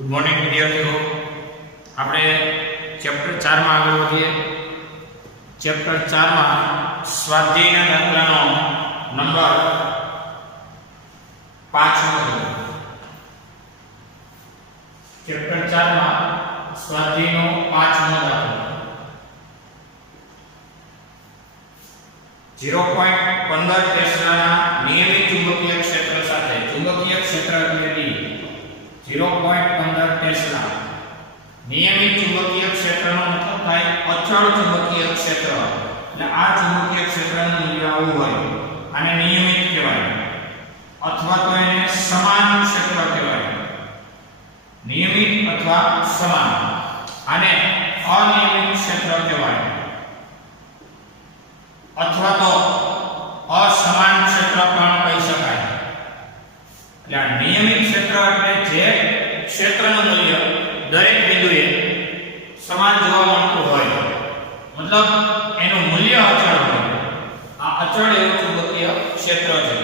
Good morning વિદ્યાર્થીઓ, આપણે chapter 4 માં આગળ વધીએ। ચેપ્ટર 4 માં સ્વાધ્યાયના દાખલાનો નંબર 5 નો ચેપ્ટર 4 માં સ્વાધ્યાયનો 5મો દાખલો 0.15 ટેસ્લાના નિયમિત ચુંબકીય ક્ષેત્ર સાથે ચુંબકીય ક્ષેત્ર એટલે D 0.15 ટેસ્લા નિયમિત ચુંબકીય ક્ષેત્રનો મતલબ થાય અચળ ચુંબકીય ક્ષેત્ર। એટલે આ ચુંબકીય ક્ષેત્રનું મૂલ્ય આવું હોય આને નિયમિત કહેવાય અથવા તો એને સમાન ક્ષેત્ર કહેવાય। નિયમિત અથવા સમાન, આને અનિયમિત ક્ષેત્ર કહેવાય અથવા તો અસમાન ક્ષેત્ર પણ કહી શકાય। એટલે આ નિયમિત ક્ષેત્ર એટલે જે ક્ષેત્રનું મૂલ્ય દરેક બિંદુએ સમાન જોવા મળતું હોય, મતલબ એનું મૂલ્ય અચળ હોય। આ અચળ એવું ચુંબકીય ક્ષેત્ર છે।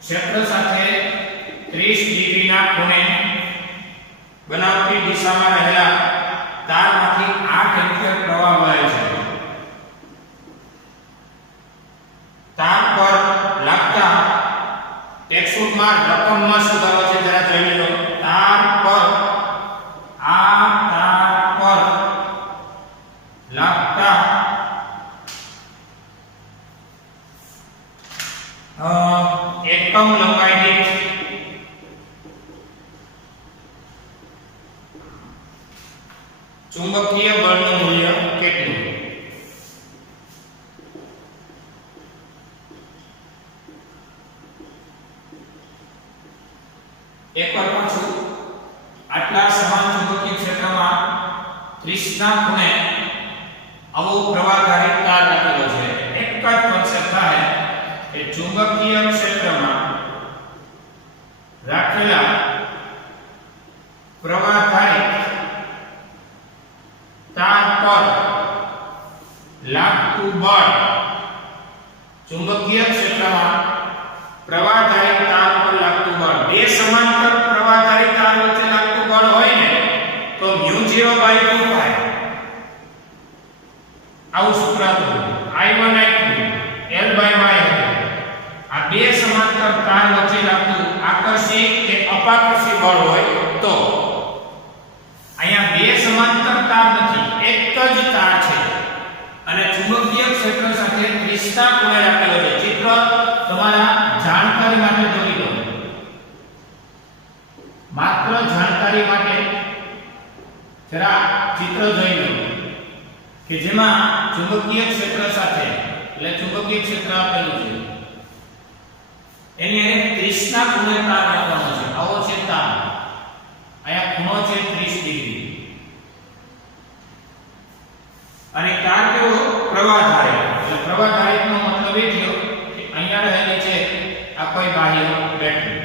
ક્ષેત્ર સાથે 30 ડિગ્રીના ખૂણે બનાવતી દિશામાં રહેલા તારમાંથી 8 એમ્પિયર પ્રવાહ વહે છે। તાર પર લાગતા ટેક્સટમાં રકમમાં સુધારો છે, જરા જોઈ લો। તાર પર લાગતા એકમ લંબાઈ દીઠ ચુંબકીય બળનું મૂલ્ય કેટલું? એકવાર પાછું આટલા સમાન ચુંબકીય ક્ષેત્રમાં 30 ના ખૂણે આવો પ્રવાહધારી તાર રાખેલો છે। એક જ કોન્સેપ્ટ થાય કે ચુંબકીય ક્ષેત્રમાં રાખેલા પ્રવાહધારી તાર પર લાગતું બળ ચુંબકીય ક્ષેત્રમાં પ્રવાહધારી તાર પર લાગતું બળ બે સમાંતર પ્રવાહધારી તાર વચ્ચે લાગતું બળ હોય ને તો μ0/2 પાય આવું સૂત્ર હતું। I1 I2 L/y આ બે સમાંતર તાર વચ્ચે લાગતું આકર્ષી કે અપાકર્ષી બળ હોય તો અહીંયા બે સમાંતર તાર નથી, એક જ તાર છે અને ચુંબકીય ક્ષેત્ર સાથે 30 ના ખૂણે રાખેલો છે। ચિત્ર તમારા જાણકારી માટે દોરી દો, માત્ર જાણકારી માટે જરા ચિત્ર જોઈ લો કે જેમાં ચુંબકીય ક્ષેત્ર સાથે એટલે ચુંબકીય ક્ષેત્ર આપેલું છે, એને 30 ના ખૂણે તાર રાખવાનો છે। આવો છે તાર, અહીંયા ખૂણો છે 30 ડિગ્રી અને તાર કેવો પ્રવાહધારી। એટલે પ્રવાહધારીનો મતલબ એ થયો કે અહીંયા રહેલી છે આ કોઈ બાહ્ય બેટરી,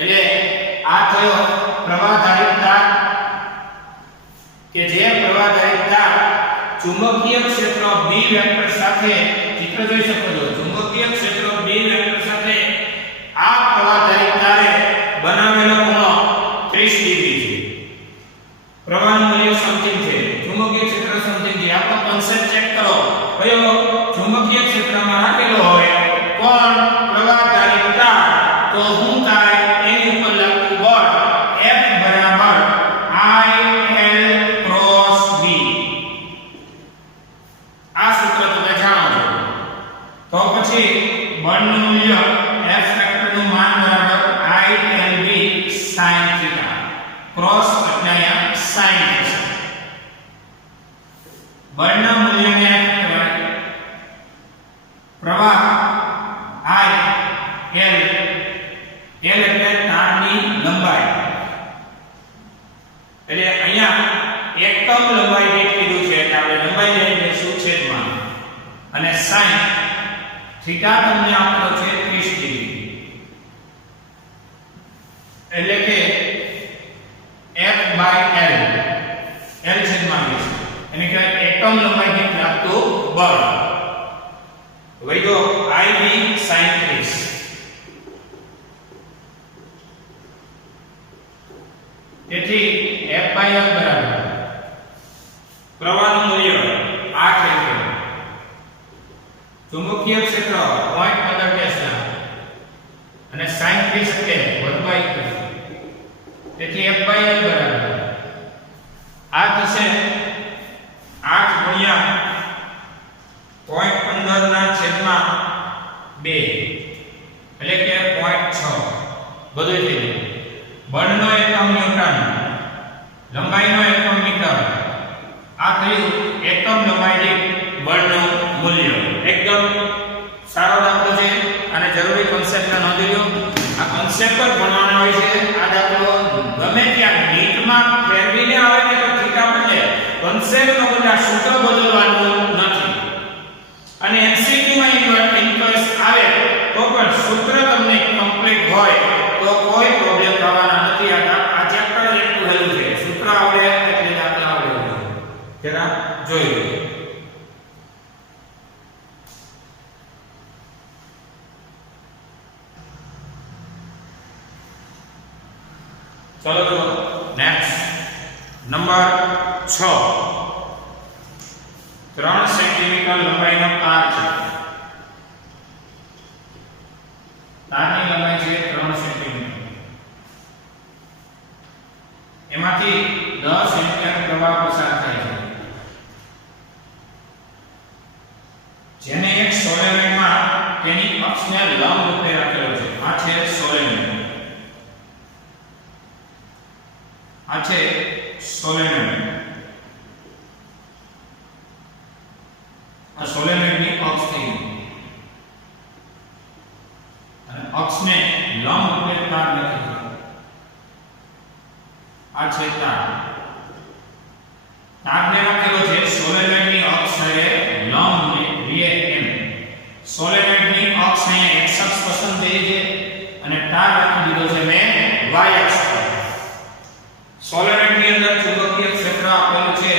એટલે આ થયો પ્રવાહધારી તાર કે જે પ્રવાહધારી તાર ચુંબકીય ક્ષેત્ર B વેક્ટર સાથે ચિત્ર જોઈ શકો છો। ચુંબકીય ક્ષેત્ર B વેક્ટર સાથે આ પ્રવાહધારી તારે બનાવેલો ખૂણો 30 ડિગ્રી છે। પ્રવાહનું મૂલ્ય સમથિંગ છે, ચુંબકીય ક્ષેત્ર સમથિંગ છે। આપણો કોન્સેપ્ટ ચેક કરો, કયો ચુંબકીય ક્ષેત્રમાં રાખેલો હોય કોણ પ્રવાહધારી તાર, તો શું થાય એની ઉપર લાગતું બળ F બરાબર I L ક્રોસ B। આ સૂત્ર તમે જાણો છો, તો પછી બળનું મૂલ્ય F વેક્ટરનું માન બરાબર I L B sin theta cross એટલે અહીંયા sin થશે। બળના મૂલ્યને કહેવાય પ્રવાહ I L એટલે તારની લંબાઈ, એટલે અહીંયા એકમ લંબાઈ દીઠ કીધું છે એટલે આપણે લંબાઈ લઈને શું છેદમાં અને sin થીટા તમને આપેલો છે 30 ડિગ્રી, એટલે કે F/L L છેદમાં 20 એને કહેવાય એકમ લંબાઈ દીઠ લાગતું બળ। વૈધો IB sin 30 FyL બરાબર પ્રવાહનું મૂલ્ય 8 એમ્પીયર, ચુંબકીય ક્ષેત્ર 0.15 ટેસ્લા અને sin 30 સેકન્ડ 1/2. તેથી FyL બરાબર આ થશે 8 ગુણ્યા 0.15 ના છેદમાં 2 એટલે કે 0.6 બધું થઈ ગયું. બળનો એકમ ન્યૂટન, લંબાઈનો એકમ મીટર. આ થયું એકમ લંબાઈ દીઠ બળનું મૂલ્ય. એકદમ સારો દાખલો છે અને જરૂરી કોન્સેપ્ટ નોંધી લો. આ કોન્સેપ્ટ પર ભણવાના હોય છે. આ દાખલો ગમે ત્યાં નીટમાં ફેરવીને આવે ને તો થીટા બદલે, કોન્સેપ્ટનો બદલે સૂત્ર બદલવાનું નથી. અને MCQ માં ઇન્ટરેસ આવે તો પણ સૂત્ર તમને કમ્પ્લીટ હોય તો કોઈ પ્રોબ્લેમ થવાના નથી. આ ચેપ્ટર એટલું હેલું છે. સૂત્ર આવડે એટલે દાખલા આવડે. જરા જોઈ લો. ચલો તો નેક્સ્ટ નંબર 6. 3 સેન્ટીમીટર લંબાઈનો તાર છે. તારની લંબાઈ છે 3 સેન્ટીમીટર. એમાંથી 10 એમ્પિયર પ્રવાહ પસાર થાય છે, જેને એક સોલેનોઇડમાં તેની અક્ષને લંબ રૂપે રાખેલો છે. આ છે સોલેનોઇડ. આ છે સોલેનોઇડ. આ સોલેનોઇડની અક્ષ થઈ ગઈ અને અક્ષને લંબ રૂપે તાર લખી. આ છે તાર. તારને રાખેલો છે સોલેનોઇડની અક્ષ સાથે લંબ ને રીએક્ટ એમ. સોલેનોઇડની અક્ષ અહીંયા x અક્ષ પસંદ થઈ છે અને તાર રાખી દીધો છે મેં y અક્ષ પર. સોલેનોઇડની અંદર ચુંબકીય ક્ષેત્ર આપેલું છે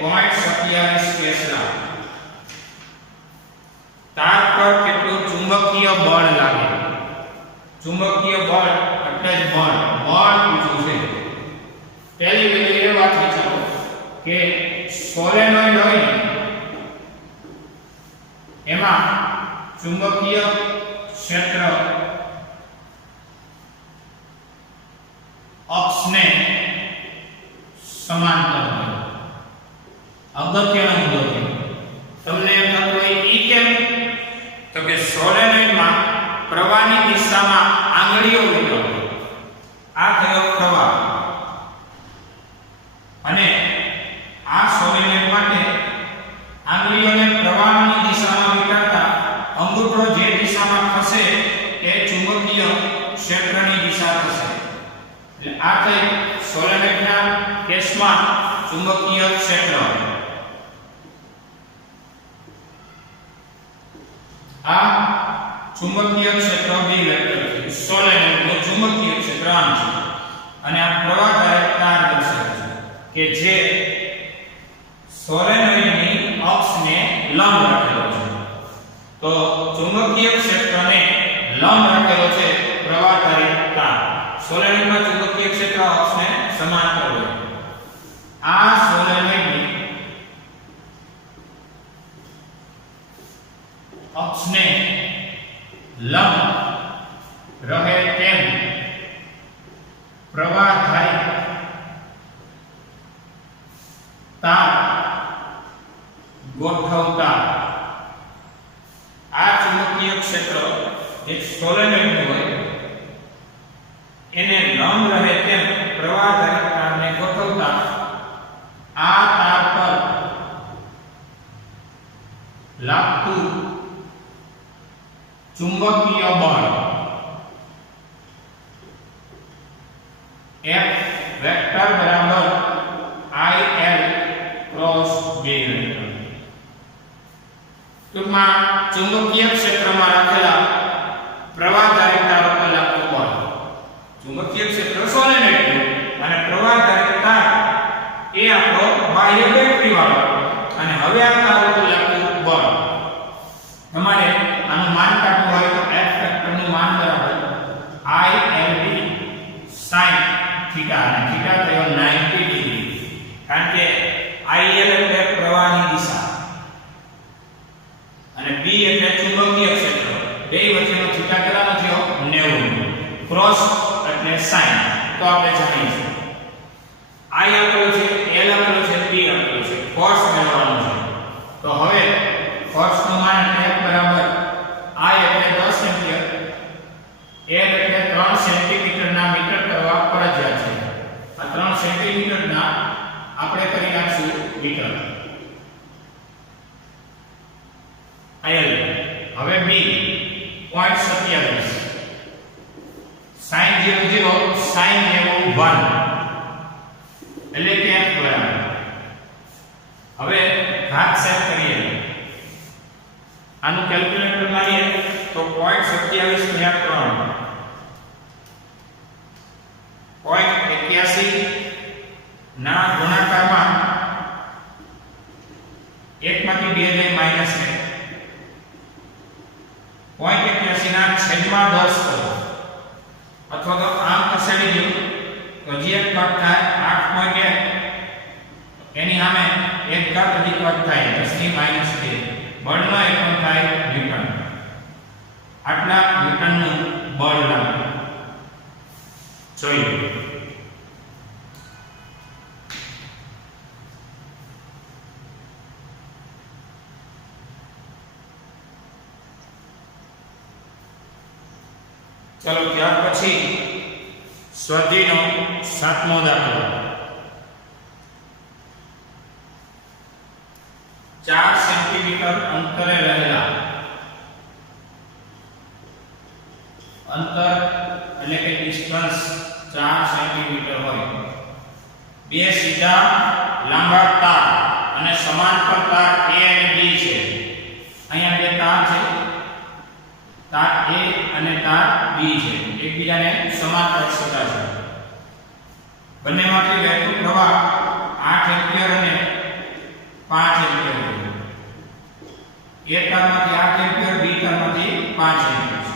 0.27 ટેસ્લા. તાર પર કેટલું ચુંબકીય બળ લાગે? ચુંબકીય બળ એટલે જ બળ પૂછ્યું છે. પહેલી વેલ્યુ એ વાત વિચારો કે સોલેનોઇડ હોય એમાં ચુંબકીય ક્ષેત્ર અક્ષને સમાંતર હોય. અગત્યનો મુદ્દો છે. તમને એમ થતું હોય ઈ કેમ? તો કે સોલેનોઇડમાં પ્રવાહની દિશામાં આંગળીઓ હોય. આ થયો પ્રવાહ અને આ સોલેનોઇડ માટે આંગળીઓને પ્રવાહની દિશામાં વિટાડતા અંગૂઠો જે દિશામાં ખસે એ ચુંબકીય ક્ષેત્રની દિશા થશે. એટલે આ થઈ સોલેનોઇડના કેસમાં ચુંબકીય ક્ષેત્ર. આ ચુંબકીય ક્ષેત્ર B વેક્ટર છે. સોલેનોઇડનું ચુંબકીય ક્ષેત્ર આમ છે અને આ પ્રવાહધારક તાર દર્શાવે છે કે જે સોલેનોઇડની અક્ષને લંબ રાખેલો છે. તો ચુંબકીય ક્ષેત્રને લંબ રાખેલો છે પ્રવાહધારક તાર. સોલેનોઇડમાં ચુંબકીય ક્ષેત્ર અક્ષને સમાંતર હોય. આ સોલેનોઇડની અક્ષને લંબ રહે તેમ પ્રવાહધારક તાર ગોઠવતા આ ચુંબકીય ક્ષેત્ર એક સોલેનોઇડનું હોય એને લંબ રહે તેમ પ્રવાહધારક તારને ગોઠવતા આ તાર પર લાગતું ચુંબકીય બળ F વેક્ટર બરાબર IL ક્રોસ B વેક્ટર. ટૂંકમાં ચુંબકીય ક્ષેત્રમાં રાખેલા પ્રવાહધારક તાર પર લાગતું બળ. ચુંબકીય ક્ષેત્ર સોલેનોઇડ અને પ્રવાહધારક તાર એ આપણો બાહ્ય બેટરી વાળો. અને હવે આ તાર ઉપર લાગતું બળ તમારે આનું માન કાઢવું હોય તો F વેક્ટરનું માન બરાબર ILB sin થીટા અને થીટા થયો 90 ડિગ્રી. એટલે ચુંબકીય ક્ષેત્ર, બે વચ્ચેનો થીટા કેટલાનો થયો 90, ક્રોસ એટલે sin. તો આપણે જાણીએ છીએ I આપેલું છે, L આપેલું છે, P આપેલું છે, ફોર્સ મેળવવાનું છે. તો હવે ફોર્સ નું માન F બરાબર I એટલે 10 એમ્પિયર, L એટલે 3 સેન્ટીમીટર ના મીટર કરવા ફરજિયાત છે. આ 3 સેન્ટીમીટર ના આપણે કરી નાખશું મીટર. L હવે B 0.27 sin 00 sin 1 એટલે કે F બરાબર. હવે ઘાત સેટ કરીએ, આનું કેલ્ક્યુલેટર મારીએ તો 0.27 ગુણ્યા 3 0.81 ના ગુણાકારમાં 1 માંથી 2 જાય માઈનસ 0.81 ના છેદમાં 10 કરો, અથવા તો આમ ખસેડી દો તો જે એક ભાગ થાય 8.1, એની સામે એક ઘાત અધિક ભાગ થાય 10 ની માઈનસ 2, બળનો એકમ થાય ન્યૂટન. આટલા ન્યૂટનનું બળ લાગે. જોઈએ ચલો ત્યાર પછી સ્વાધ્યાયનો 7મો દાખલો. 4 સેન્ટીમીટર અંતરે રહેલા, અંતર એટલે કે ડિસ્ટન્સ 4 સેન્ટીમીટર હોય, બે સીધા લાંબા તાર અને સમાંતર તાર A અને B છે. અહીંયા બે તાર છે, તાર A અને તાર B છે, એકબીજાને સમાંતર સતા છે. બંનેમાંથી વહેતું પ્રવાહ 8 એમ્પિયર અને 5 એમ્પિયર છે. A તારમાંથી 8 એમ્પિયર, B તારમાંથી 5 એમ્પિયર છે.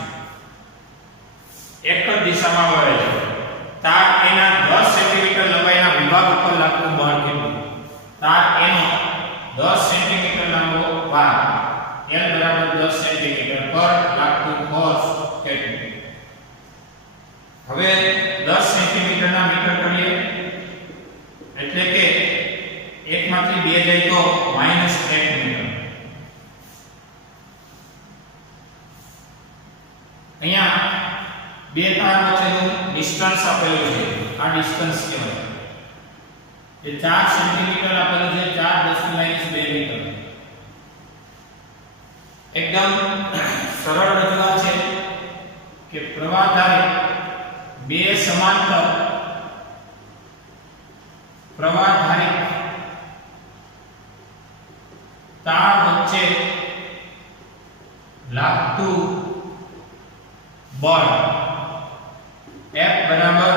એક જ દિશામાં વહે છે. તાર A ના 10 સેન્ટીમીટર લંબાઈના વિભાગ ઉપર લાગતું બળ કેટલું? તાર A નો 10 સેન્ટીમીટર લાંબો ભાગ L બરાબર 10 સેન્ટીમીટર પર લાગતું ફોર્સ કેટલું? હવે 10 સેન્ટીમીટર ના મીટર કરીએ એટલે કે 1 માંથી 2 જાય તો -1 મીટર. અહીંયા બે તાર વચ્ચેનું ડિસ્ટન્સ આપેલું છે, આ ડિસ્ટન્સ કહેવાય. એ 4 સેન્ટીમીટર આપેલું છે, 4 10 ની -2 મીટર. એકદમ સરળ રજૂઆત છે કે પ્રવાહ ધારે બે સમાંતર પ્રવાહ ધારિત તાર વચ્ચે લાગતું બળ F બરાબર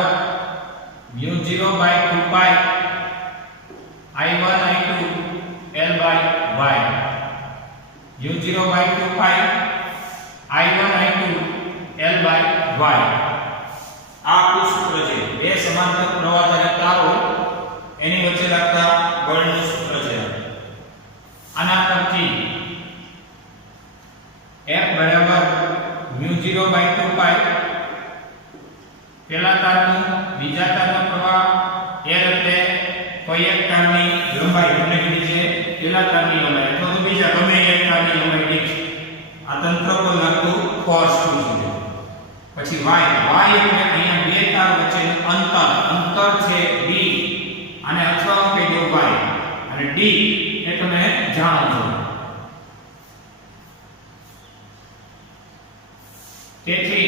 μ0/2π I1 I2 L/y. μ0/2π I1 I2 L/y. આ આપણું સૂત્ર છે. બે સમાંતર પ્રવાહ ધારિત તારો એની વચ્ચે લાગતા બળનું સૂત્ર છે. આના પરથી F બરાબર μ0/2π પહેલા તારનું બીજા તારનો પ્રવાહ L એટલે કોઈ એક તારની લંબાઈ તમને કીધી છે, પહેલા તારની લંબાઈ અથવા તો બીજા ગમે એક તારની લંબાઈ દીઠ આ તંત્ર પર લાગતું ફોર્સ પૂછ્યું છે. પછી y એટલે અહીંયા બે તાર વચ્ચેનું અંતર છે b, અને અથવા હું કહી દઉં y, અને d એ તમે જાણો છો. તેથી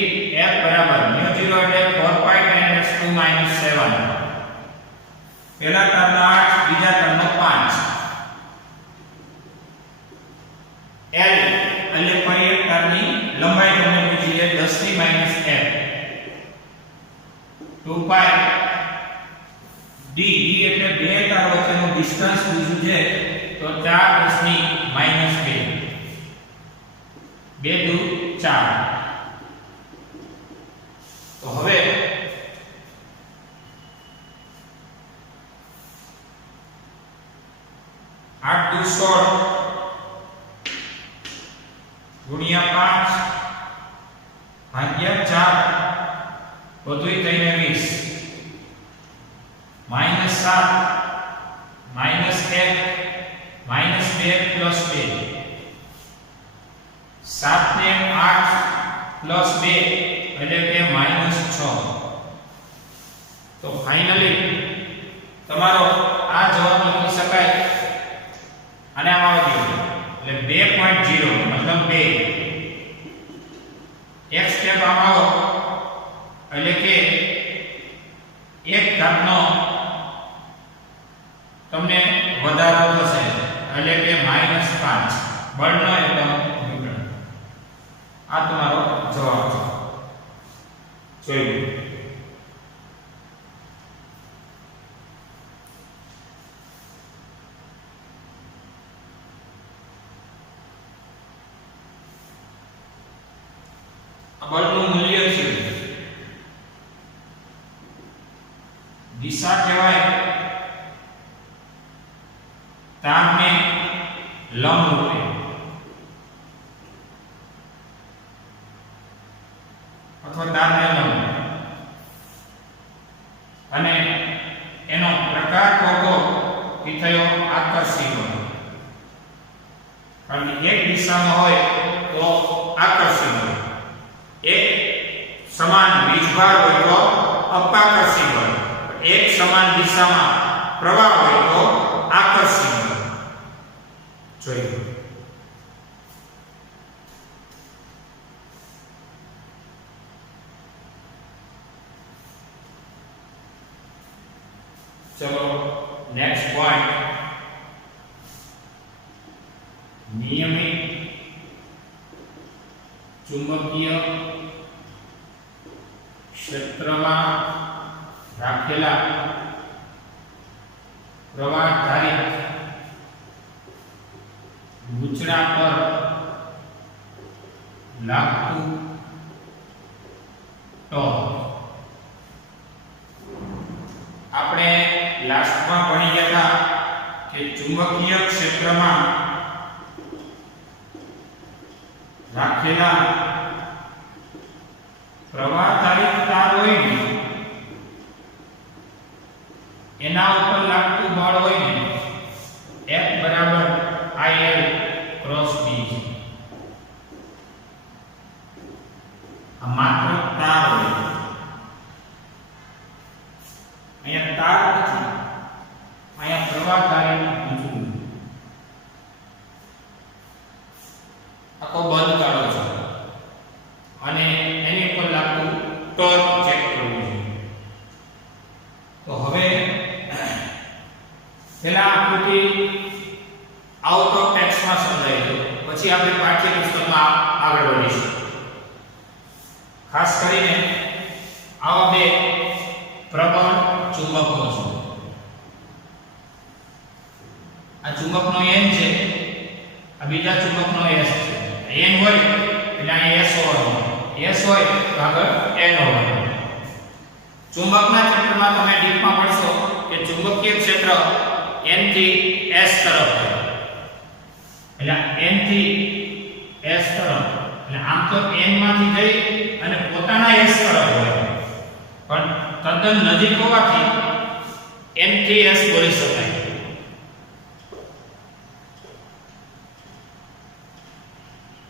F બરાબર μ0 એટલે 4π10⁻⁻⁷ પહેલા તારનો 8, બીજા તારનો 5. L એટલે ફરી એક તારની લંબાઈ તમને પૂછી છે 10⁻⁻⁷. 2π d એટલે બે તાર વચ્ચેનું ડિસ્ટન્સ પૂછ્યું છે, તો 4 10⁻². 2 દુ 4. તો હવે 8 દુ 16, ગુણ્યા 5 ભાગ્યા 4 બધુંય થઈને 20 -7 -1 -2 + 2 7 ને 8 + 2 એટલે કે -6. તો ફાઇનલી તમારો આ જવાબ લખી શકાય અને આમાં આવી ગયો એટલે 2.0 મતલબ 2 એક સ્ટેપ આમાં આવો એટલે કે એક ઘાતનો તમને વધારો થશે એટલે કે -5 બળનો એકમ વિકર્ણ. આ તમારો જવાબ છે. જોઈ બળનું મૂલ્ય છે દિશા કહેવાય તારને લંબ રૂપે અથવા તારને લંબ અને એનો પ્રકાર કહો કે થયો આકર્ષી બળ. કારણ કે એક દિશામાં હોય તો આકર્ષી બળ, એક સમાન વીજભાર હોય તો અપાકર્ષી બળ, એક સમાન દિશામાં પ્રવાહ હોય તો આકર્ષી બળ. જોઈએ ચલો નેક્સ્ટ પોઈન્ટ. નિયમિત ચુંબકીય ક્ષેત્રમાં રાખેલા પ્રવાહધારિત ગૂંચળા પર લાગતું ટોર્ક. આપણે લાસ્ટમાં ભણી ગયા કે ચુંબકીય ક્ષેત્રમાં રાખેલા પ્રવાહધારિત તાર હોય ને એના ઉપર લાગતું બળ હોય ને F = IL × B. આ માત્ર તાર હોય, અહીંયા તાર નથી, અહીંયા પ્રવાહધારિત ગૂંચળું. આખો બંધ કાઢો છો અને એની ઉપર લાગતું ટોર્ક ચેક કરવું જોઈએ. તો હવે પેલા આકૃતિ આઉટ ઓફ ટેક્સ્ટમાં સમજાય છે, પછી આપણે પાઠ્યપુસ્તકમાં આગળ વધીશું. ખાસ કરીને આવા બે પ્રબળ ચુંબકો છે. આ ચુંબકનો N છે, આ બીજા ચુંબકનો S છે. N હોય એટલે અહીં S હોય, S હોય તો આગળ N હોય. ચુંબકના ક્ષેત્રમાં તમે ડીપમાં પડશો કે ચુંબકીય ક્ષેત્ર N થી S તરફ હોય. એટલે N થી S તરફ એટલે આમ તો N માંથી જઈ અને પોતાના S તરફ હોય, પણ તદ્દન નજીક હોવાથી N થી S બોલી શકાય.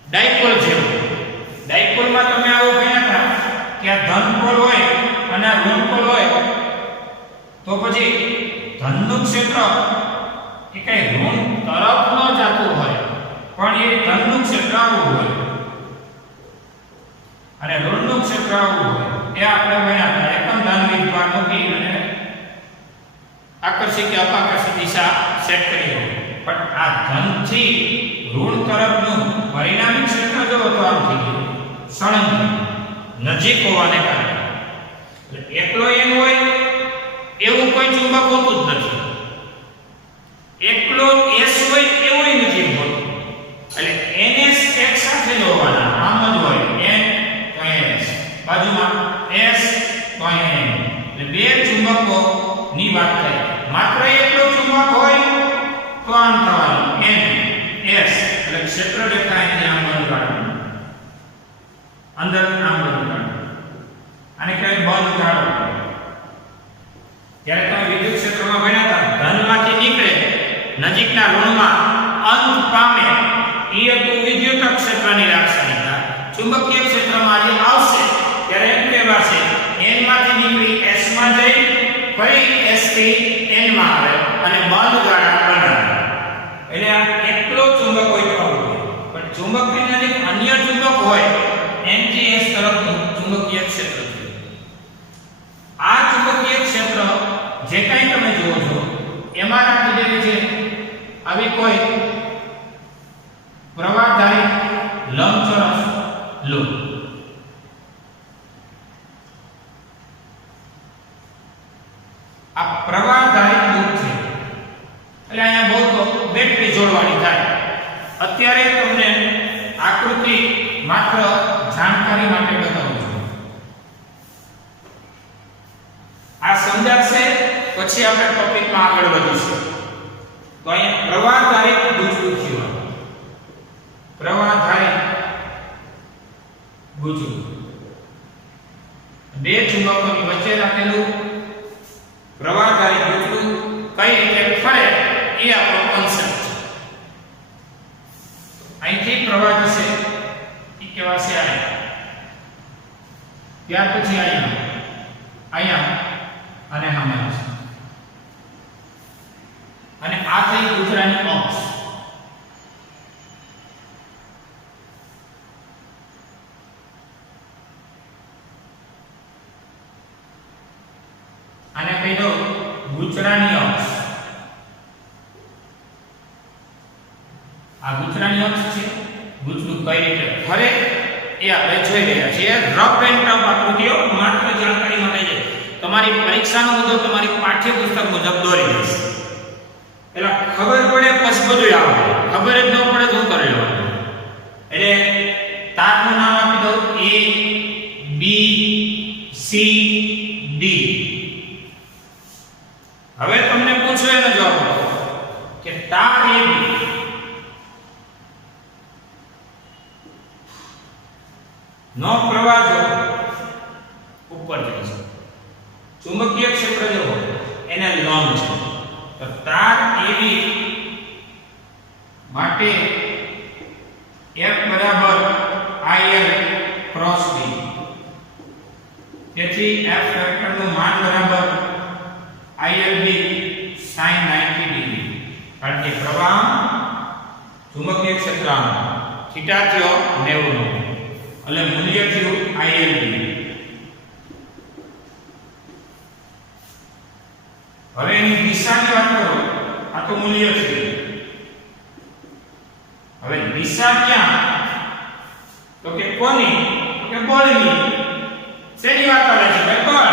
ડાયપોલ જેવું. ડાયપોલમાં તમે આવો ભણ્યા હતા કે આ ધન પોલ હોય અને આ ઋણ પોલ હોય તો પછી ધનનું ક્ષેત્ર એ કઈ ઋણ તરફ ન જતું હોય પણ એ ધનનું ક્ષેત્ર આવું હોય અને ઋણનું ક્ષેત્ર આવું હોય. એ આપણે ભણ્યા હતા. એકમ ધન વીજભાર મૂકી અને આકર્ષી કે અપાકર્ષી દિશા સેટ કરી હોય, પણ આ ધનથી ઋણ તરફનું પરિણામી ક્ષેત્ર જો તો આમ થઈ ગયું સળંગ નજીક હોવાને કારણે. એટલે એકલો N હોય એવું કોઈ ચુંબક હોતું જ નથી, એકલો S હોય એવું નથી હોતું. એટલે NS એક સાથે જ હોવાના, આમ જ હોય N તો NS, બાજુમાં S તો N. એટલે બે ચુંબકો ની વાત થઈ. માત્ર એકલો ચુંબક હોય તો આમ થવાનું N S એટલે ક્ષેત્ર રેખા અહીંથી આમ બંધ કાઢવાનું. અંદર આમ બધું કાઢો, આને કહેવાય બંધ ગાળો. જ્યારે તમે વિદ્યુત ક્ષેત્રમાં ભણ્યા હતા, ધનમાંથી નીકળે નજીકના ઋણમાં અંત પામે એ હતું વિદ્યુત ક્ષેત્રની લાક્ષણિકતા. ચુંબકીય ક્ષેત્રમાં જે આવશે ત્યારે એમ કહેવાશે n માંથી નીકળી s માં જઈ ફરી s થી n માં આવે અને બંધ ગાળા બનાવે. એટલે આ એકલો ચુંબક હોય તો પણ ચુંબકની નજીક અન્ય ચુંબક હોય n થી s તરફનું ચુંબકીય ક્ષેત્ર છે. આ ચુંબકીય ક્ષેત્ર જે કંઈ તમે જુઓ છો એમાં રાખી દેવી છે આવી કોઈ પ્રવાહધારી લંબચોરસ લૂપ. આ પ્રવાહધારી લૂપ છે એટલે અહીંયા બહુ તો બેટરી જોડવાની થાય. અત્યારે તમને આકૃતિ માત્ર જાણકારી માટે બતાવું છું. આ સમજાશે પછી આપણે ટોપિકમાં આગળ વધીશું. તો અહીંયા પ્રવાહધારી ગુજરું છે. પ્રવાહધારી ગુજરું બે ચુંબકોની વચ્ચે રાખેલું પ્રવાહધારી ગુજરું કઈ રીતે ફરે એ આપણો કોન્સેપ્ટ છે. અહીંથી પ્રવાહ જશે એ કહેવાશે અહીંયા, ત્યાર પછી અહીંયા અને સામે આવશે અને આ થઈ ગુજરાની અક્ષ. આને કહી દો ગુજરાની અક્ષ. આ ગુજરાની અક્ષ છે. ગુજરું કઈ રીતે ફરે એ આપણે જોઈ રહ્યા છીએ. રફ એન્ડ ટફ આકૃતિઓ માત્ર જાણકારી માટે છે. તમારી પરીક્ષાનો મુદ્દો તમારી પાઠ્યપુસ્તક મુજબ દોરી દેશે. એટલે ખબર પડે પછી બધું આવે. ખબર જ ન પડે તો કરી લેવાનું. એટલે તારનું નામ આપી દો A B C D. હવે તમને પૂછો એનો જવાબ આપો કે તાર AB નો પ્રવાહ જો ઉપર જાય છે, ચુંબકીય ક્ષેત્ર જો એને લંબ છે, તો તાર AB માટે F બરાબર IL ક્રોસ B. તેથી F વેક્ટર નું માન બરાબર ILB sin 90 ડિગ્રી. કારણ કે પ્રવાહ ચુંબકીય ક્ષેત્રમાં થીટા થયો 90 નો એટલે મૂલ્ય થયું ILB. હવે એની દિશાની વાત કરો. આ તો મૂલ્ય છે. હવે દિશા ક્યાં? તો કે કોની? તો કે બળની. શેની વાત કરે છે ભાઈ? બળ.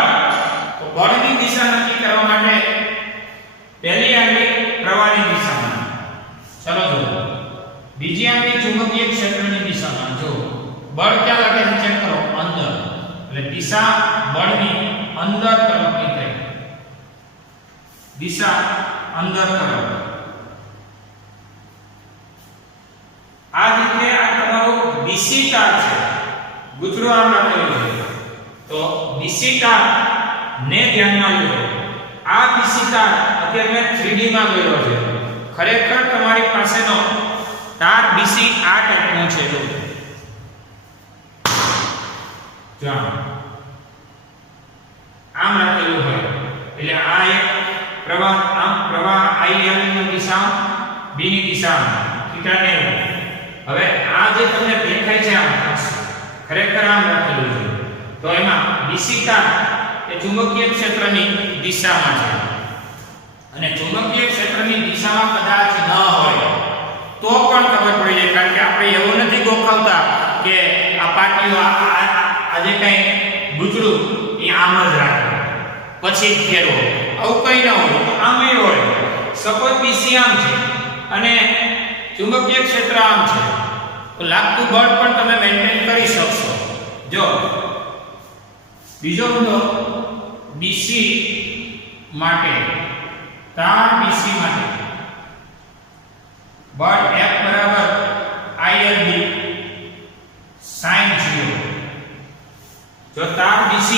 તો બળની દિશા નક્કી કરવા માટે પહેલી આંગળી પ્રવાહની દિશામાં, ચલો જો. બીજી આંગળી ચુંબકીય ક્ષેત્રની દિશામાં. જો બળ ક્યાં લાગે છે ચેક કરો, અંદર. એટલે દિશા બળની અંદર તરફની થઈ. દિશા અંદર તરફ. આ રીતે આ તમારો BC તાર છે. ગુજરું આમ રાખેલું છે. તો BC તાર ને ધ્યાનમાં લો. આ BC તાર અત્યારે મેં 3D માં દોર્યો છે. ખરેખર તમારી પાસેનો તાર BC આ ટાઈપનો છે. જો આમ રાખેલું હોય એટલે આ એક પ્રવાહ, આમ પ્રવાહ IL ની દિશા, B ની દિશા થીટા 90. હવે આ જે તમને દેખાય છે આમ ખરેખર આમ રાખેલું છે. તો એમાં BC તાર એ ચુંબકીય ક્ષેત્રની દિશામાં છે અને ચુંબકીય ક્ષેત્રની દિશામાં કદાચ ન હોય તો પણ ખબર પડી જાય. કારણ કે આપણે એવું નથી ગોખાવતા કે આ પાટીઓ આ જે કઈ ગુજરું એ આમ જ રાખે પછી ફેરવો, આવું કઈ ન હોય. આમ હોય. સપોઝ BC આમ છે અને ચુંબકીય ક્ષેત્ર આમ છે તો લાગતું બળ પણ તમે મેન્ટેન કરી શકશો. જો બીજો મુદ્દો BC માટે, તાર BC માટે બળ F બરાબર ILB sin 0. જો તાર BC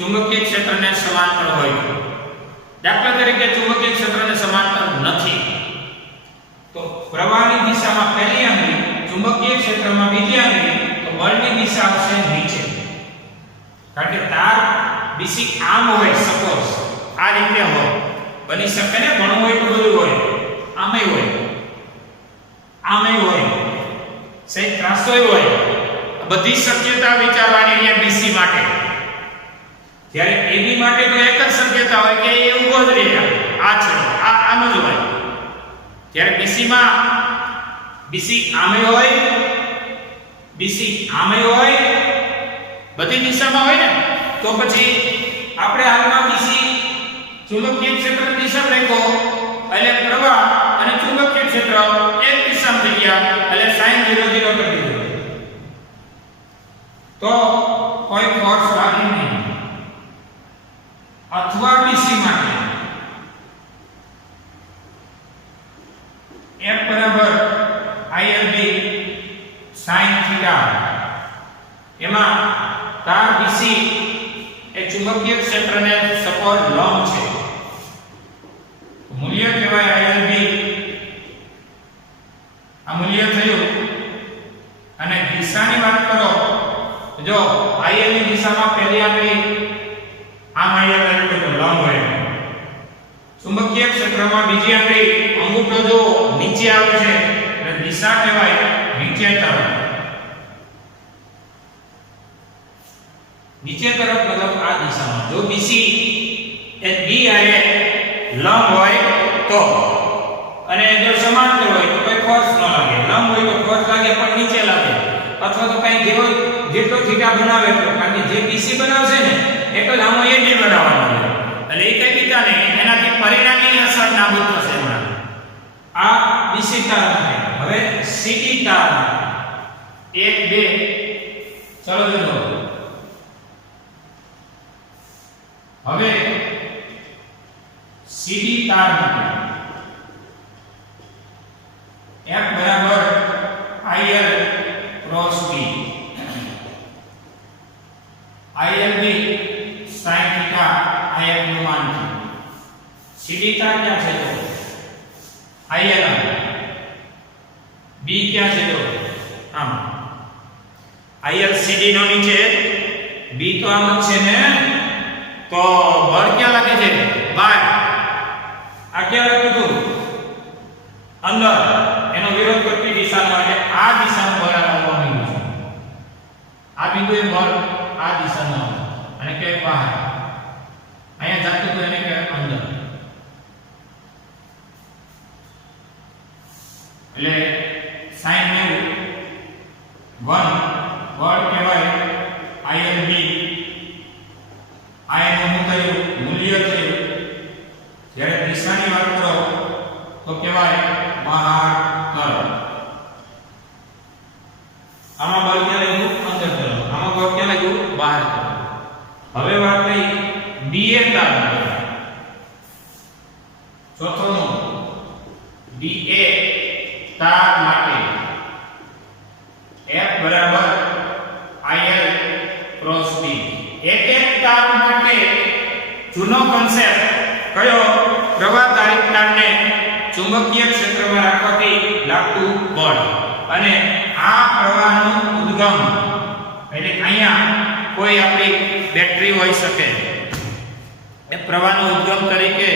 ચુંબકીય ક્ષેત્રને સમાંતર હોય, દાખલા તરીકે ચુંબકીય ક્ષેત્રને સમાંતર નથી, તો પ્રવાહની દિશામાં પહેલી આંગળી, ચુંબકીય ક્ષેત્રમાં બીજી આંગળી, તો બળની દિશા આવશે નીચે. કારણ કે તાર BC આમ હોય, સપોઝ આ રીતે હોય, બની શકે ને, ઘણું હોય તો બધું હોય, આમે હોય, સહી ત્રાસોય હોય, બધી શક્યતા વિચારવાની છે BC માટે. જ્યારે AB માટે તો એક જ શક્યતા હોય કે એ ઊભો જ રહે, આ છે, આમ જ હોય. જ્યારે BC માં BC આમે હોય, બધી દિશામાં હોય ને, તો પછી આપણે હાલમાં BC ચુંબકીય ક્ષેત્રની દિશા લખ્યો, એટલે પ્રવાહ અને ચુંબકીય ક્ષેત્ર એક દિશામાં થઈ ગયા, એટલે sin 0 0 કરી દીધું, તો કોઈ ફોર્સ લાગે નહીં. અથવા BC માટે F બરાબર ILB sin થીટા, એમાં તાર BC એ ચુંબકીય ક્ષેત્રને સપોર્ટ લંબ છે, મૂલ્ય કહેવાય ILB. આ મૂલ્ય થયું. અને દિશાની વાત કરો, જો IL ની દિશામાં પહેલી આંગળી આમ IL એટલે લંબ હોય, ચુંબકીય ક્ષેત્રમાં બીજી આંગળી અંગૂઠો જો નીચે આવે છે, એટલે દિશા કહેવાય નીચે તરફ. નીચે તરફ મતલબ આ દિશામાં. જો BC એ B આરે લંબ હોય તો, અને જો સમાંતર હોય તો કોઈ ફોર્સ ન લાગે, લંબ હોય તો ફોર્સ લાગે પણ નીચે લાગે, અથવા તો કઈ જેટલો થીટા બનાવે એટલો. કારણ કે જે BC બનાવશે ને એટલો જ આમાં AB બનાવવાનો છે, એટલે એ કઈ બીજા નહીં, એનાથી પરિણામી અસર નાબૂદ થશે. આ BC તાર માટે. હવે CD તાર 1 2 ચલો જોજો. હવે CD તાર માટે F બરાબર IL cross B, ILB sin theta IF નું માન છે. CD તાર ક્યાં છે? તો IL, B ક્યાં છે? તો આમ. IL CD નો નીચે, B તો આમ જ છે ને, તો બળ ક્યાં લાગે છે? બહાર. આ ક્યાં લખ્યું હતું? અંદર. એનો વિરોધ કરતી દિશામાં, એટલે આ દિશામાં બળ આવવાનું છે. આ બિંદુએ બળ આ દિશામાં અને કે બહાર. અહીંયા જાતું તો એને કે અંદર. એટલે sin 1 બળ કહેવાય ILB. આ એનું મૂલ્ય થયું. જ્યારે દિશાની વાત કરો તો કહેવાય બહાર તરફ. આમાં બળ ક્યાં લાગ્યું? અંદર તરફ. આમાં બળ ક્યાં લાગ્યું? બહાર તરફ. હવે વાત થઈ BA તાર માટે. ચોથોનું BA તાર માટે F બરાબર IL ક્રોસ B. એક તાર માટે જૂનો કોન્સેપ્ટ કયો? પ્રવાહધારિત તારને ચુંબકીય ક્ષેત્રમાં રાખવાથી લાગતું બળ. અને આ પ્રવાહનું ઉદ્ગમ, એટલે અહીંયા કોઈ આપણી બેટરી હોઈ શકે, એ પ્રવાહનો ઉદ્ગમ તરીકે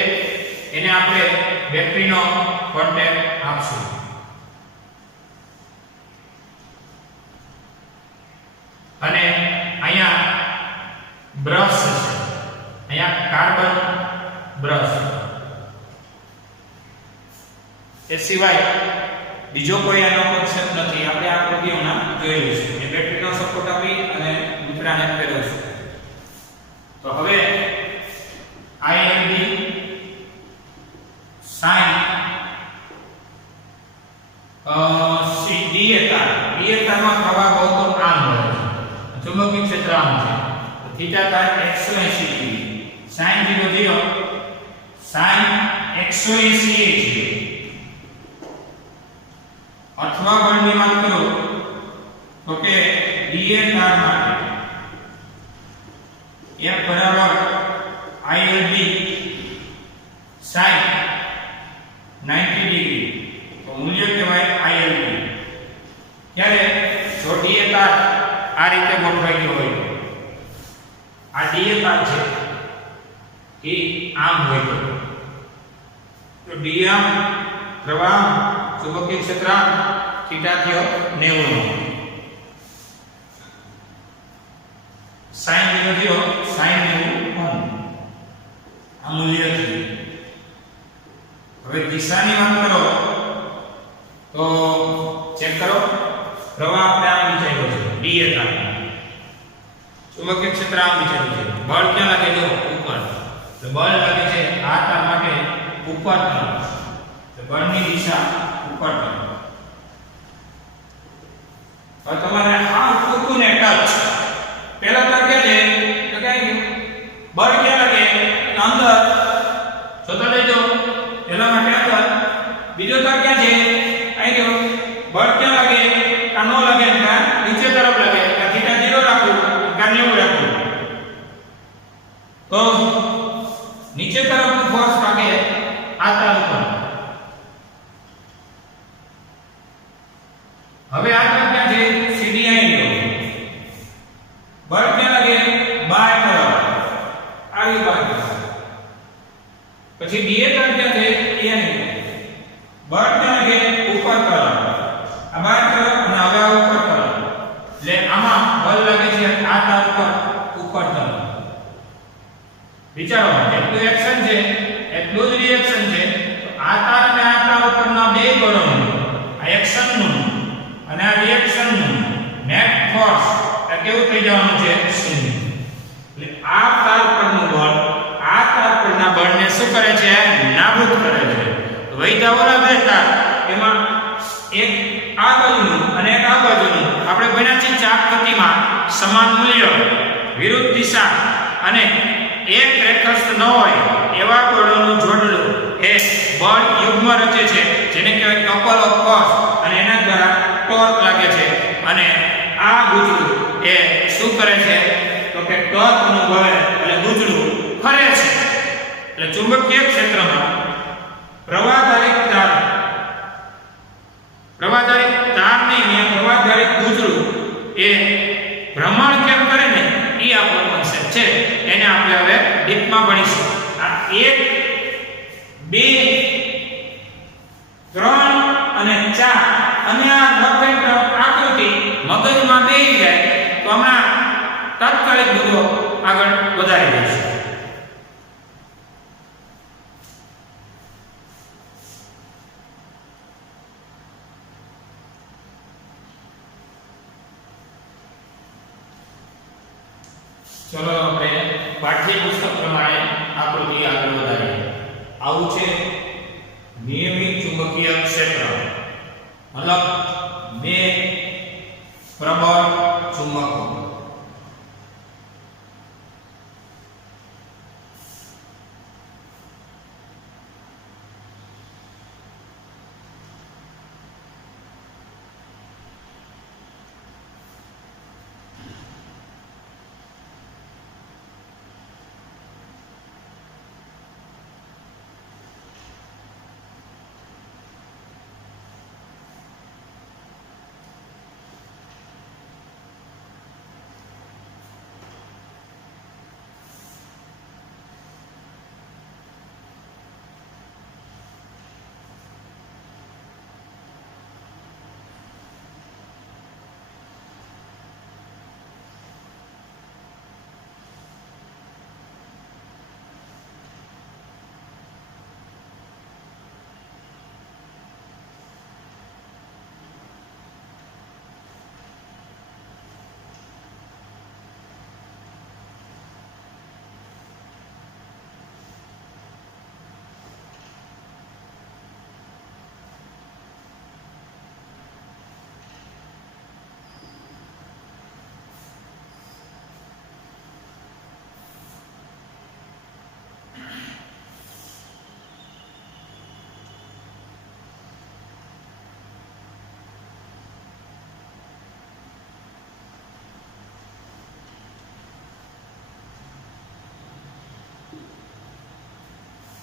એને આપણે બેટરીનો કોન્ટેક્ટ આપશું. અને અહીંયા બ્રશ છે, અહીંયા કાર્બન બ્રશ. એ સિવાય બીજો કોઈ આનો કોન્સેપ્ટ નથી. આપણે આ આકૃતિઓમાં જોયેલું છે. એ બેટરીનો સપોર્ટ આપી અને દૂસરાને ફેરવશું. તો હવે ILB sin CD તારમાં પ્રવાહ બહુ તો આમ હોય, ચુંબકીય ક્ષેત્ર આમ છે. થીટા તાર 180 ડિગ્રી, sin 0 0 sin 180 છે. અથવા બળની વાત કરો તો કે BA તાર માટે બળ ILB sin 90 ડિગ્રી તો મૂલ્ય કહેવાય ILB. ત્યારે જો DA તાર આ રીતે ગોઠવાઈ ગયો હોય આ DA તાર છે એ આમ હોય તો D આમ પ્રવાહ ચુંબકીય ક્ષેત્ર થીટા થયો 90 નો sin 0 થયો sin 90 આ મૂલ્ય છે. હવે દિશાની વાત કરો તો ચેક કરો પ્રવાહ આપણે આમ વિચાર્યો છે DA તાર ચુંબકીય ક્ષેત્ર આમ વિચાર્યું છે બળ ક્યાં લાગે જો ઉપર તો બળ લાગે છે આ તાર માટે ઉપર તરફ તો બળની દિશા ઉપર તરફ. હવે તમારે આ કુકુને ટચ પહેલા તાર કે છે તો ક્યાં ગયું બળ ક્યાં લાગે અંદર જોતા લેજો પહેલા માટે અંદર બીજો તાર ક્યાં છે અહીં ગયો બળ ક્યાં લાગે આ નો લાગે આ નીચે તરફ લાગે આ થીટા 0 રાખવું આ 90 રાખવું તો નીચે તરફનો ફોર્સ લાગે આ તાર ઉપર. હવે આ તાર ક્યાં છે સીડી અહીં ગયો બળ ક્યાં લાગે બાય તરફ આવી બાજુ પછી DA તાર ક્યાં છે અહીં બળ ક્યાં લાગે ઉપર તરફ આ બાય તરફ અને હવે આ ઉપર તરફ એટલે આમાં બળ લાગે છે આ તાર ઉપર તરફ. વિચારો જેટલું એક્શન છે એટલું જ રિએક્શન છે. તો આ તાર અને આ તાર ઉપરના બે બળોનું આ એક્શનનું અને આ રિએક્શનનું નેટ ફોર્સ એ કેવું થઈ જવાનું છે શૂન્ય. એટલે આ તાર પરનું બળ આ તાર પરના બળને શું કરે છે નાબૂદ કરે છે. તો વૈધા ઓલા બે તાર એમાં એક આ બાજુનું અને એક આ બાજુનું આપણે ભણ્યા છે ચાપ ગતિમાં સમાન મૂલ્ય વિરુદ્ધ દિશા અને એક રેખાસ્થ ન હોય એવા બળોનું જોડલું એ બળ યુગ્મ રચે છે જેને કહેવાય કપલ ઓફ ફોર્સ અને એના દ્વારા ટોર્ક લાગે છે. અને આ ગુજરું એ શું કરે છે તો કે ટોર્કનું બળ એટલે ગુજરું ફરે છે. એટલે ચુંબકીય ક્ષેત્રમાં પ્રવાહધારિત તારની અને પ્રવાહધારિત ગુજરું એ ભ્રમણ કેમ કરે ને એ આપણો કોન્સેપ્ટ છે એને આપણે હવે ડીપમાં ભણીશું. આ 1 2 3 અને 4 અને આ રફ એન્ડ રફ આકૃતિ મગજમાં બેસી જાય તો હમણાં તાત્કાલિક બધો આગળ વધારી દઈશું. ચલો આપણે પાઠ્યપુસ્તક પ્રમાણે આકૃતિ આગળ વધારીએ. આવું છે નિયમિત ચુંબકીય ક્ષેત્ર મતલબ બે પ્રબળ ચુંબકો.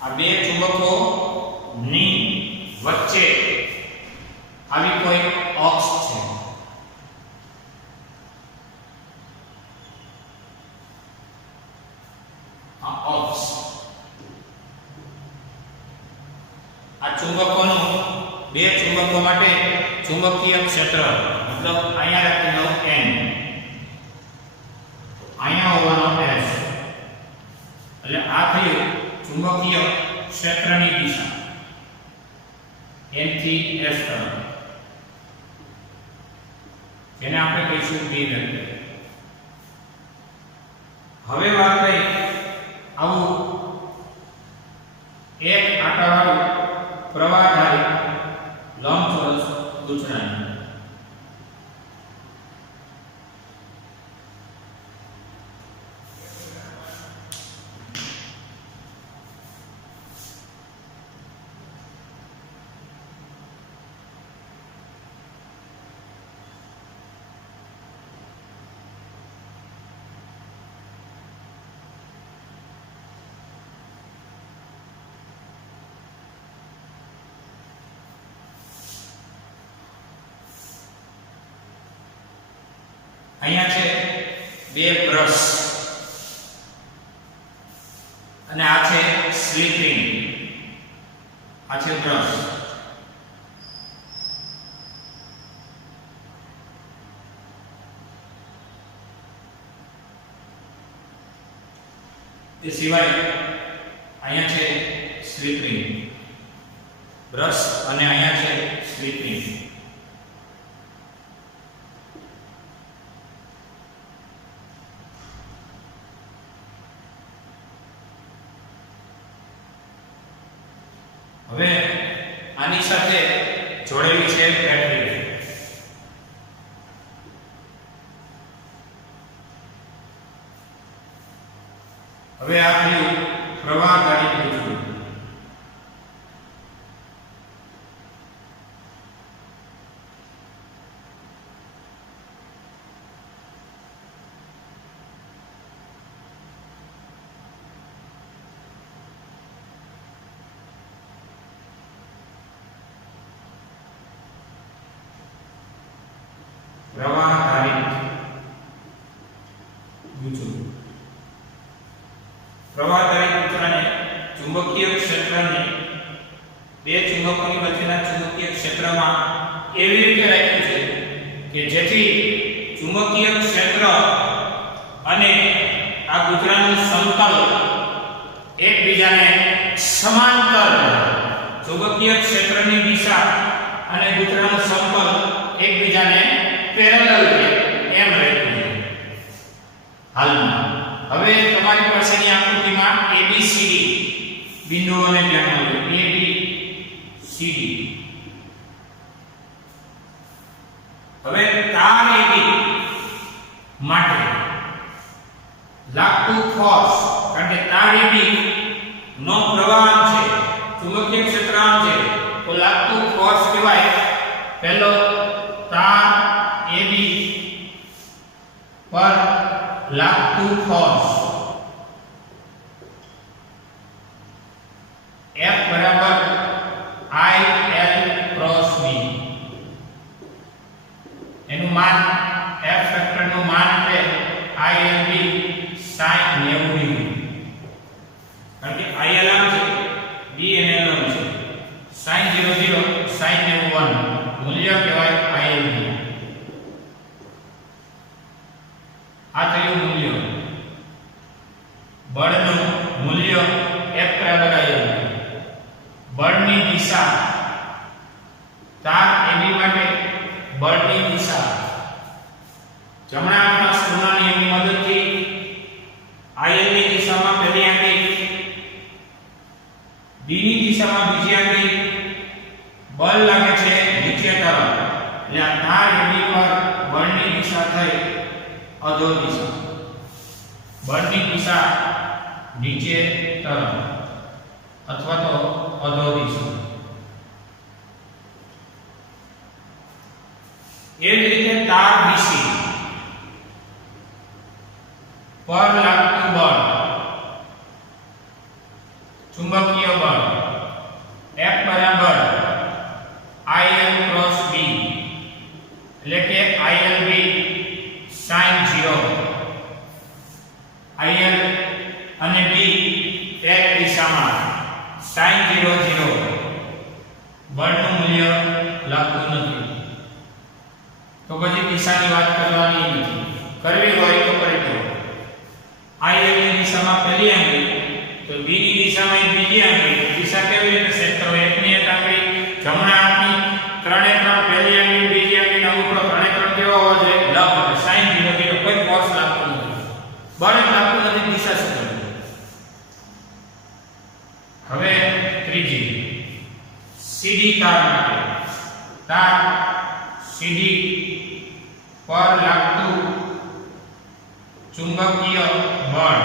આ બે ચુંબકો ની વચ્ચે આવી કોઈ અક્ષ છે, આ અક્ષ, આ ચુંબકોનું બે ચુંબકો માટે ચુંબકીય ક્ષેત્ર મતલબ અહીંયા રાખી દો n, અહીંયા હોવાનો s, એટલે આ થયું ચુંબકીય ક્ષેત્રની દિશા n થી s તરફ, જેને આપણે કહીશું b વેક્ટર. હવે વાત થઈ આવું એક આંટાવાળું પ્રવાહધારી લંબચોરસ ગૂંચળાની. અહીંયા છે બે બ્રશ અને આ છે સ્લિપ રિંગ, આ છે બ્રશ. તે સિવાય અહીંયા છે સ્લિપ રિંગ, બ્રશ અને અહીંયા છે સ્લિપ રિંગ. હવે આની સાથે જોડેલી છે બેટરી. હવે આ થયું પ્રવાહધારી ગૂંચળું. પ્રવાહધારી ગૂંચળું. પ્રવાહધારી ગૂંચળાને ચુંબકીય ક્ષેત્રને બે ચુંબકોની વચ્ચેના ચુંબકીય ક્ષેત્રમાં એવી રીતે રાખ્યું છે કે જેથી ચુંબકીય ક્ષેત્ર અને આ ગૂંચળાનું સમતલ એકબીજાને સમાંતર, ચુંબકીય ક્ષેત્રની દિશા અને ગૂંચળાનું સમતલ એકબીજાને પેરેલલ છે એમ રાખ્યું છે હાલમાં. હવે તમારી પાસેની આકૃતિમાં ABCD બિંદુઓને ધ્યાનમાં લો. ABCD. હવે તાર AB માટે લાગતું ફોર્સ, કારણ કે તાર AB નો પ્રવાહ છે, ચુંબકીય ક્ષેત્ર આમ છે, તો લાગતું ફોર્સ કહેવાય પહેલો તાર AB પર લાગતું ફોર્સ F બરાબર IL ક્રોસ B. એનું માન F વેક્ટર નું માન છે ILB sin 90 ડિગ્રી, કારણ કે IL આમ છે, B અને L આમ છે, sin 00 sin 91 મૂલ્ય કહેવાય ILB. આ થયું મૂલ્ય. બળનું મૂલ્ય F બરાબર IL. બળની દિશા તાર AB માટે બળની દિશા જમણા હાથના સ્ક્રૂના નિયમની મદદથી IL ની દિશામાં પહેલી આંગળી, B ની દિશામાં બીજી આંગળી, બળ લાગે છે નીચે તરફ, એટલે આ તાર AB પર બળની દિશા થઈ અધો દિશા, બળની દિશા નીચે તરફ અથવા તો અધો દિશા. એ જ રીતે તાર BC પર લાગતું બળ, ચુંબકીય sin 0 IL અને B એક દિશામાં sin 0 0 બળનું મૂલ્ય લખતું નથી તો પછી દિશાની વાત કરવાની નથી કરવી હોય તો કરી દો IL ની દિશામાં પહેલી આંગળી તો B ની દિશામાં બીજી આંગળી દિશા કેવી રીતે સેટ કરો એકની એક આંગળી જમણા હાથની ત્રણે ત્રણ પહેલી આંગળી બીજી આંગળી અંગૂઠો ત્રણે ત્રણ કેવો હોવો જોઈએ લંબ sin 0 0 કોઈ ફોર્સ લાગતો નથી બળ લાગતું નથી દિશા શું કરવી હવે ત્રીજી સીધી તાર માટે તાર સીધી પર લાગતું ચુંબકીય બળ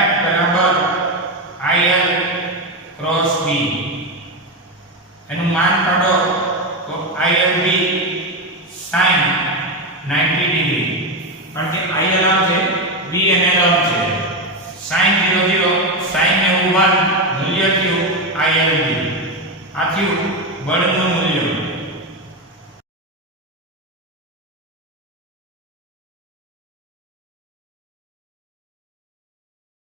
F બરાબર IL ક્રોસ B એનું માન કાઢો તો ILB sin 90 ડિગ્રી કારણ કે IL આમ છે B અને L આમ છે sin 0 0 sin ને ઉભા મૂલ્ય થયું ILB આ થયું બળનું મૂલ્ય